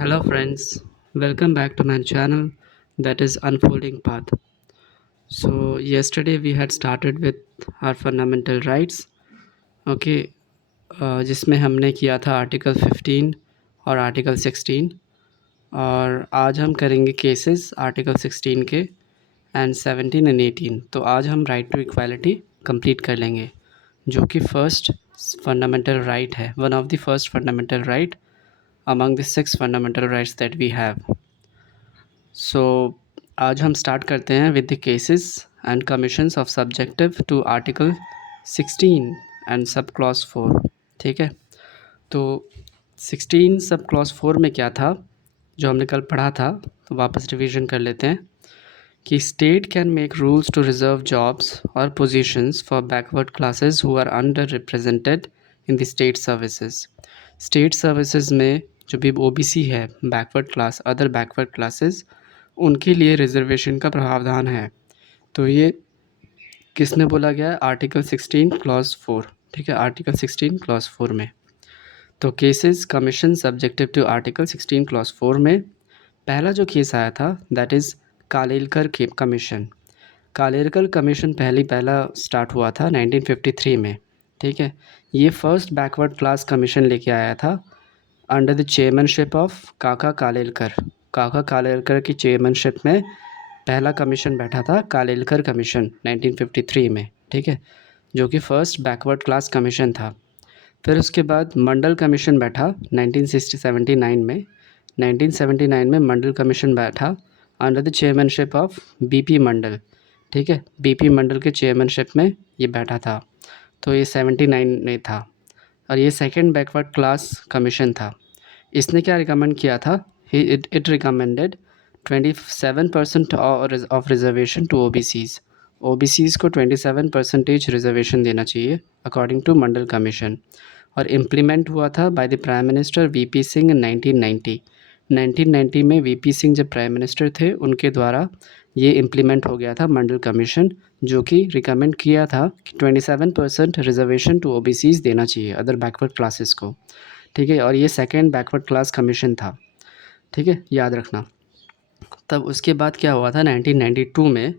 Hello, friends. Welcome back to my channel that is Unfolding Path. So, yesterday we had started with our fundamental rights, okay, जिसमें हमने किया था article 15 और article 16 और आज हम करेंगे केसेस आर्टिकल 16 के एंड 17 एंड 18। तो आज हम राइट टू इक्वालिटी कंप्लीट कर लेंगे जो कि फर्स्ट फंडामेंटल राइट है, one of the first fundamental right among the 6 fundamental rights that we have. So आज हम स्टार्ट करते हैं with the cases and commissions of subjective to article 16 and sub clause 4। ठीक है, तो 16 सब क्लॉज 4 में क्या था जो हमने कल पढ़ा था, तो वापस रिवीजन कर लेते हैं कि state can make rules to reserve jobs और positions for backward classes who are under represented in the state services. State services में जो भी ओबीसी है, backward class, other backward classes, उनके लिए रिजर्वेशन का प्रावधान है। तो ये किस में बोला गया है? Article 16 clause 4। ठीक है, आर्टिकल 16 क्लॉज 4 में। तो cases commission subjective to article 16 clause 4 में पहला जो केस आया था that is Kalelkar commission. Kalelkar commission पहला स्टार्ट हुआ था 1953 में। ठीक है, ये फर्स्ट बैकवर्ड क्लास कमीशन लेके आया था अंडर द चेयरमैनशिप ऑफ काका कालेलकर। काका कालेलकर की चेयरमैनशिप में पहला कमीशन बैठा था, कालेलकर कमीशन 1953 में। ठीक है, जो कि फर्स्ट बैकवर्ड क्लास कमीशन था। फिर उसके बाद मंडल कमीशन बैठा 1979 में। 1979 में मंडल कमीशन बैठा under the chairmanship of BP Mandal. ठीक है, बीपी मंडल के चेयरमैनशिप में ये बैठा था। तो ये 79 में था और ये सेकंड बैकवर्ड क्लास कमीशन था। इसने क्या रिकमेंड किया था? It recommended 27% of reservation to OBCs. OBCs को 27% रिजर्वेशन देना चाहिए अकॉर्डिंग टू मंडल कमीशन। और इम्प्लीमेंट हुआ था by the prime minister VP Singh in 1990। 1990 में वीपी सिंह जब प्राइम मिनिस्टर थे उनके द्वारा ये इम्प्लीमेंट हो गया था मंडल कमीशन, जो कि रिकमेंड किया था कि 27% रिजर्वेशन टू ओबीसीज़ देना चाहिए, अदर बैकवर्ड क्लासेस को। ठीक है, और ये सेकेंड बैकवर्ड क्लास कमीशन था। ठीक है, याद रखना। तब उसके बाद क्या हुआ था 1992 में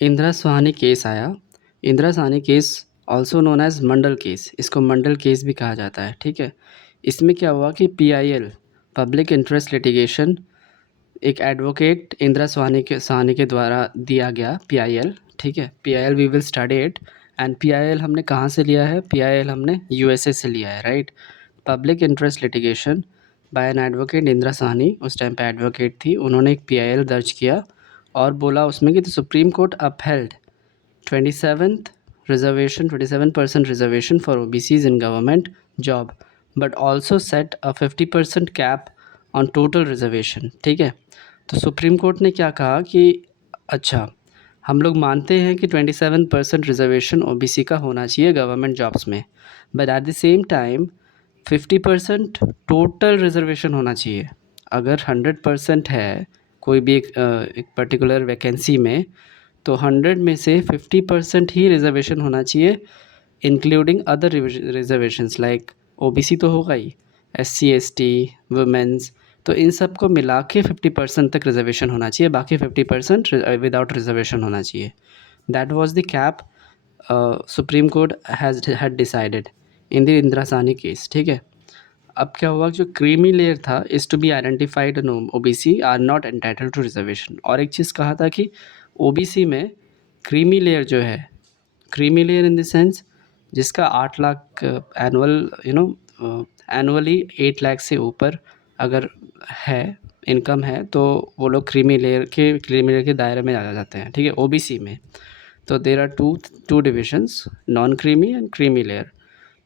इंदिरा सुहानी केस आया। इंदिरा सुहानी केस ऑल्सो नोन एज मंडल केस, इसको मंडल केस भी कहा जाता है। ठीक है, इसमें क्या हुआ कि पीआईएल, पब्लिक इंटरेस्ट लिटिगेशन, एक एडवोकेट इंदिरा सुहानी के द्वारा दिया गया पीआईएल। ठीक है, PIL we will study it. And PIL हमने कहाँ से लिया है? पीआईएल हमने यूएसए से लिया है, right. Public interest litigation by an advocate Indira Sawhney, उस टाइम पे एडवोकेट थी, उन्होंने एक पीआईएल दर्ज किया और बोला उसमें कि the supreme court upheld 27% reservation for OBCs in government job but also set a 50% cap on total reservation. ठीक है, तो सुप्रीम कोर्ट ने क्या कहा कि अच्छा, हम लोग मानते हैं कि 27% रिजर्वेशन ओबीसी का होना चाहिए गवर्नमेंट जॉब्स में, but at the same time 50% total reservation होना चाहिए। अगर 100% है कोई भी एक पर्टिकुलर वैकेंसी में, तो 100 में से 50% ही रिजर्वेशन होना चाहिए, including other reservations like OBC तो होगा ही, एससी एसटी, वुमेंस, तो इन सब को मिला के 50% तक रिजर्वेशन होना चाहिए, बाकी 50% विदाउट रिजर्वेशन होना चाहिए। That was the cap Supreme Court had decided in the Indira Sawhney case. ठीक है, अब क्या हुआ, जो क्रीमी लेयर था is to be identified no OBC are not entitled to reservation. और एक चीज़ कहा था कि ओबीसी में क्रीमी लेयर जो है, creamy layer in the sense जिसका 8 लाख एनुअल एनुअली 8 लाख से ऊपर अगर है इनकम है, तो वो लोग क्रीमी लेयर के दायरे में आ जाते हैं। ठीक है, ओबीसी में तो there are two divisions, non creamy and creamy layer.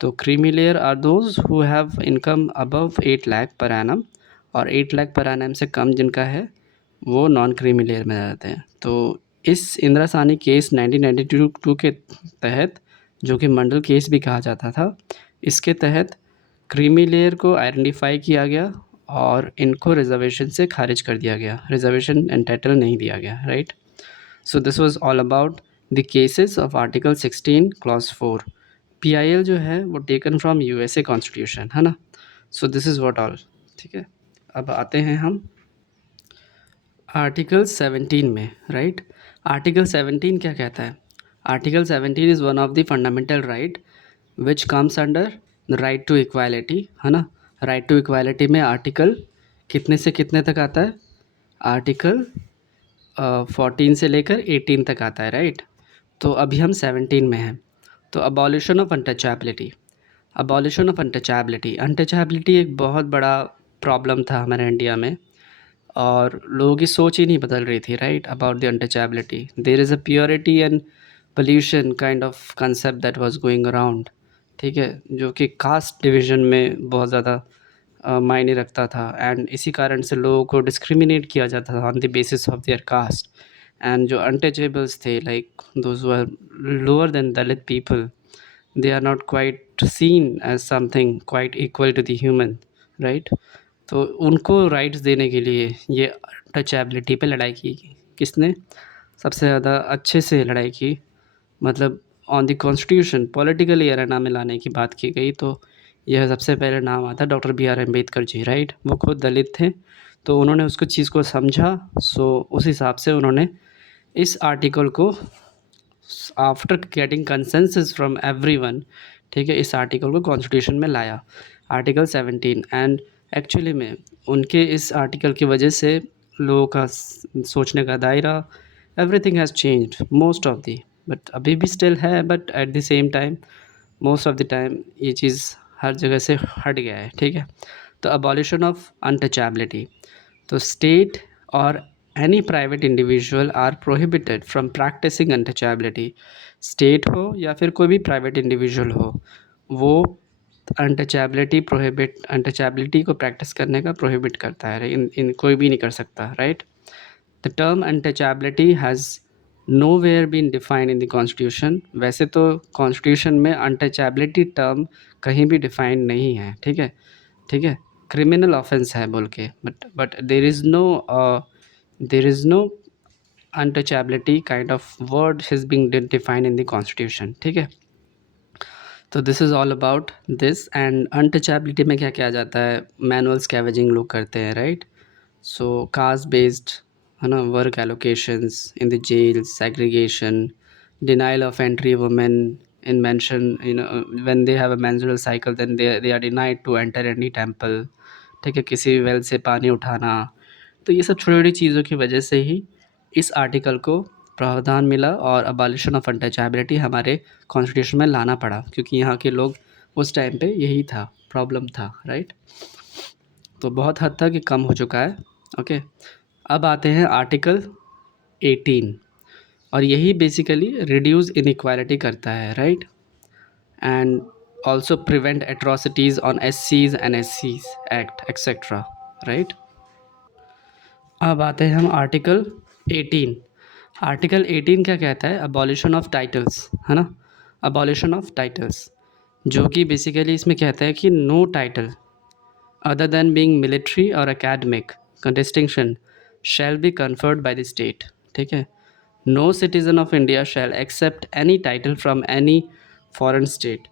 तो creamy layer are those who have income above 8 lakh per annum, और 8 लाख पर एनम से कम जिनका है वो नॉन क्रीमी लेयर में आ जाते हैं। तो इस इंदिरा साहनी केस 1992 के तहत, जो कि मंडल केस भी कहा जाता था, इसके तहत क्रीमी लेयर को आइडेंटिफाई किया गया और इनको रिजर्वेशन से खारिज कर दिया गया, रिजर्वेशन एंटाइटल नहीं दिया गया, right. So this was all about the cases of article 16 clause 4। PIL जो है वो टेकन फ्रॉम यूएसए कॉन्स्टिट्यूशन है ना। सो दिस इज़ व्हाट ऑल। ठीक है, अब आते हैं हम आर्टिकल 17 में, राइट। आर्टिकल 17 क्या कहता है? Article 17 is one of the fundamental right which comes under right to equality, है ना। राइट टू इक्वालिटी में आर्टिकल कितने से कितने तक आता है? आर्टिकल 14 से लेकर 18 तक आता है, राइट। तो अभी हम 17 में हैं। तो abolition of untouchability. Abolition of untouchability, untouchability एक बहुत बड़ा प्रॉब्लम था हमारे इंडिया में, और लोगों की सोच ही नहीं बदल रही थी, right, about the untouchability. There is a purity and pollution kind of concept that was going around, ठीक है, जो कि कास्ट डिवीज़न में बहुत ज़्यादा मायने रखता था, एंड इसी कारण से लोगों को डिस्क्रिमिनेट किया जाता था on the basis of their caste. And जो अनटचेबल्स थे, like those who are lower than Dalit people, they are not quite seen as something quite equal to the human, right। तो उनको राइट्स देने के लिए ये टचेबिलिटी पे लड़ाई की। किसने सबसे ज़्यादा अच्छे से लड़ाई की? मतलब on the constitution political arena में लाने की बात की गई, तो यह सबसे पहले नाम आता है doctor B R Ambedkar ji, right. वो खुद दलित थे, तो उन्होंने उसको चीज़ को समझा। सो उस हिसाब से उन्होंने इस आर्टिकल को, after getting consensus from everyone, ठीक है, इस आर्टिकल को कॉन्स्टिट्यूशन में लाया, आर्टिकल 17। एंड एक्चुअली में उनके इस आर्टिकल की वजह से लोगों का सोचने का दायरा, everything has changed most of the, but अभी भी स्टिल है, but at the same time most of the time ये चीज़ हर जगह से हट गया है, ठीक है। तो अबॉलिशन ऑफ अनटचेबिलिटी, तो स्टेट और any private individual are prohibited from practising untouchability. State हो या फिर कोई भी प्राइवेट इंडिविजुअल हो, वो अनटचेबिलिटी को प्रैक्टिस करने का प्रोहिबिट करता है, इन कोई भी नहीं कर सकता, right. The term untouchability has nowhere been defined in the constitution. वैसे तो कॉन्स्टिट्यूशन में अनटचेबिलिटी टर्म कहीं भी डिफाइंड नहीं है, ठीक है, ठीक है, क्रिमिनल ऑफेंस है बोल के, but there is no untouchability kind of word is being defined in the constitution, ठीक है। तो this is all about this. And untouchability में क्या किया जाता है? मैनुअल स्कैवेजिंग लोग करते हैं, राइट। सो कास्ट बेस्ड, है ना, work allocations in the jail, segregation, denial of entry women in mention, when they have a menstrual cycle, then they are denied to enter any temple, ठीक है, किसी भी well से पानी उठाना। तो ये सब छोटी छोटी चीज़ों की वजह से ही इस आर्टिकल को प्रावधान मिला और अबॉलिशन ऑफ अनटचेबिलिटी हमारे कॉन्स्टिट्यूशन में लाना पड़ा, क्योंकि यहाँ के लोग उस टाइम पे यही था, प्रॉब्लम था, राइट। तो बहुत हद तक ये कम हो चुका है, ओके। अब आते हैं आर्टिकल 18, और यही बेसिकली रिड्यूस इनइक्वालिटी करता है, right, and also prevent atrocities on SCs and SCs act etcetera, right. अब आते हैं हम आर्टिकल 18। आर्टिकल 18 क्या कहता है? अबॉलिशन ऑफ टाइटल्स, है ना, अबॉलिशन ऑफ टाइटल्स, जो कि बेसिकली इसमें कहता है कि no title other than being military or academic distinction shall be conferred by the state, ठीक है। No citizen of India shall accept any title from any foreign state.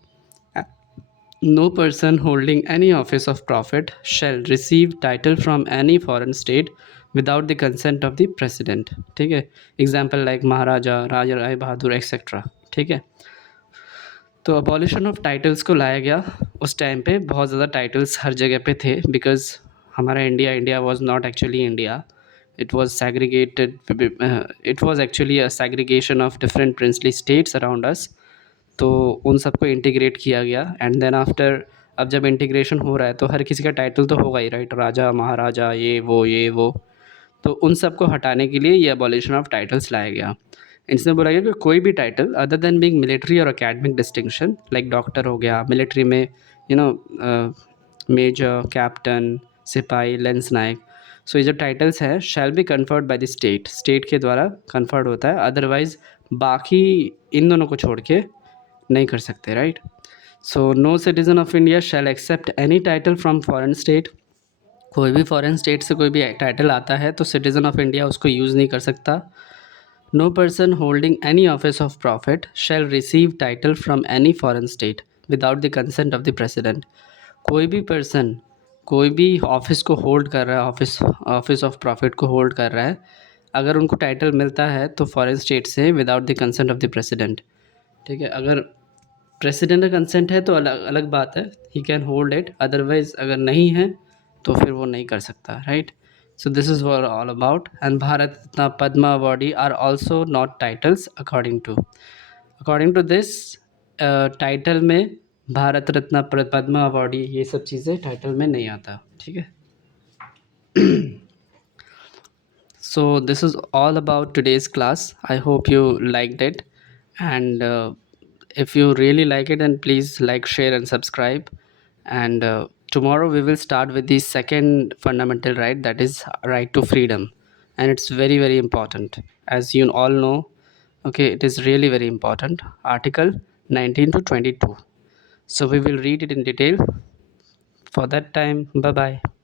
No person holding any office of profit shall receive title from any foreign state without the consent of the president, ठीक है। Example like महाराजा, राजा Rai Bahadur etcetera, ठीक है। तो abolition of titles को लाया गया। उस time पे बहुत ज़्यादा टाइटल्स हर जगह पे थे, बिकॉज़ हमारा India was not actually India, it was segregated, it was actually a segregation of different princely states around us. तो उन सबको इंटीग्रेट किया गया, एंड देन आफ्टर, अब जब इंटीग्रेशन हो रहा है तो हर किसी का टाइटल तो होगा ही, राइट, राजा महाराजा ये वो। तो उन सबको हटाने के लिए ये अबॉलिशन ऑफ टाइटल्स लाया गया। इसमें बोला गया कि कोई भी title other than being military और एकेडमिक डिस्टिंक्शन, लाइक डॉक्टर हो गया, मिलिट्री में मेजर, कैप्टन, सिपाही, लेंस नायक, सो ये जो टाइटल्स हैं shall be conferred by the state, state के द्वारा कन्फर्ड होता है, अदरवाइज बाकी इन दोनों को छोड़ के नहीं कर सकते, right. So no citizen of India shall accept any title from foreign state. कोई भी फॉरेन स्टेट से कोई भी टाइटल आता है तो सिटीज़न ऑफ इंडिया उसको यूज़ नहीं कर सकता। No person holding any office of profit shall receive title from any foreign state without the consent of the president. कोई भी पर्सन कोई भी ऑफिस को होल्ड कर रहा है, ऑफिस ऑफ प्रॉफिट को होल्ड कर रहा है, अगर उनको टाइटल मिलता है तो फॉरेन स्टेट से without the consent of the president, ठीक है। अगर प्रेसिडेंट का कंसेंट है तो अलग अलग बात है, he can hold it, otherwise अगर नहीं है तो फिर वो नहीं कर सकता, right. So this is what all about. And Bharat Ratna Padma awardee are also not titles according to this. Title में भारत रत्न पद्मा अवॉर्डी ये सब चीज़ें टाइटल में नहीं आता, ठीक है। So this is all about today's class. I hope you liked it, and if you really like it, then please like, share and subscribe. And tomorrow we will start with the second fundamental right, that is right to freedom. And it's very very important, as you all know. Okay, it is really very important, article 19 to 22. So we will read it in detail. For that time, bye bye.